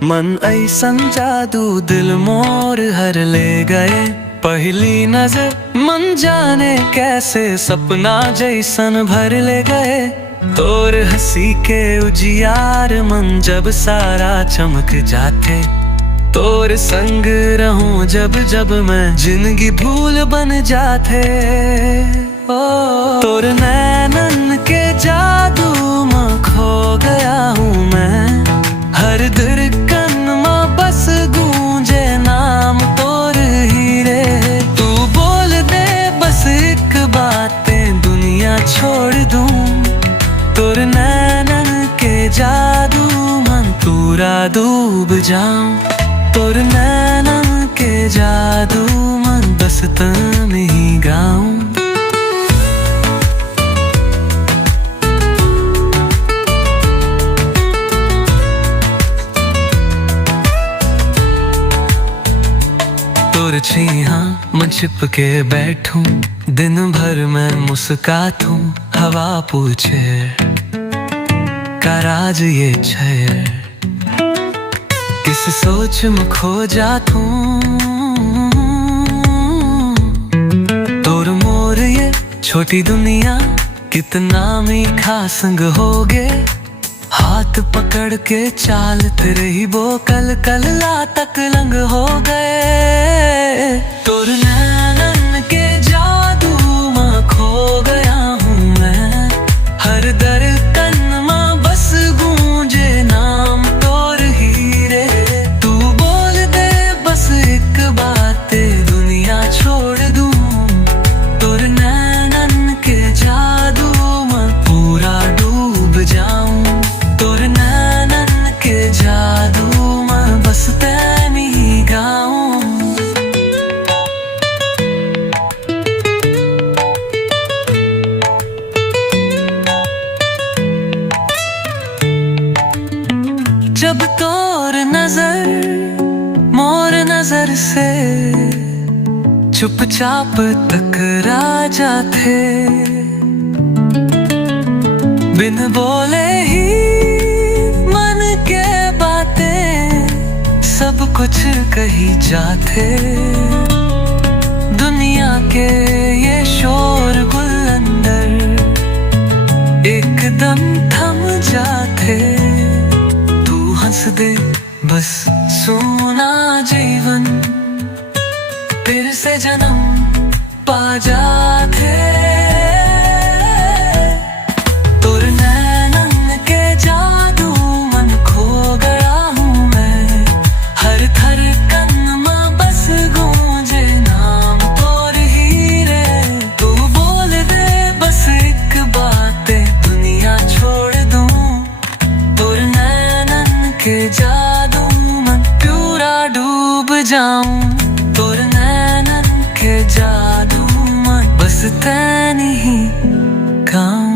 मन ऐसन जादू दिल मोर हर ले गए। पहली नजर मन जाने कैसे सपना जैसन भर ले गए। तोर हंसी के उजियार मन जब सारा चमक जाते। तोर संग रहूं जब जब मैं जिंदगी भूल बन जाते। ओ तोर नैनन के जादू में खो गया हूँ मैं। हर धड़कन में बस गूंजे नाम तोर ही रे। तू बोल दे बस एक बातें दुनिया छोड़ दूं। तोर नैनन के जादू मन पूरा डूब जाऊं। तोर नैनन के जादू मन बस तन ही गाऊं। तोर छैया मन छिप के बैठूं। दिन भर मैं मुस्कुरातूं। हवा पूछे का राज ये छे। किस सोच में खो जातूं। तोर मोर ये छोटी दुनिया कितना मीठा संग होगे। हाथ पकड़ के चालते रही वो कल कल ला तक लंग हो गए। तोर नैनन के जादू में खो गया हूँ मैं। हर धड़कन में बस गूंजे नाम तोर ही रे। तू बोल दे बस एक बातें दुनिया छोड़ दूं। तोर नैनन के जादू में पूरा डूब जाऊं। तोर नैनन के जादू में बस तैनी ही गाऊं। जब तोर नजर मोर नजर से चुपचाप टकरा जाते। बिन बोले ही मन के बातें सब कुछ कही जाते। दुनिया के ये शोर गुल अंदर एकदम थम जाते। तू हंस दे बस सोना जीवन फिर से जन्म पा जाते। तोर नैनन के जादू मन खो गया हूँ मैं। हर धड़कन में बस गूंजे नाम तोर ही रे। तू बोल दे बस एक बातें दुनिया छोड़ दूं। तोर नैनन के जादू में पूरा डूब जाऊं। तोर नैनन के जादू में बस तैनी ही गाऊं।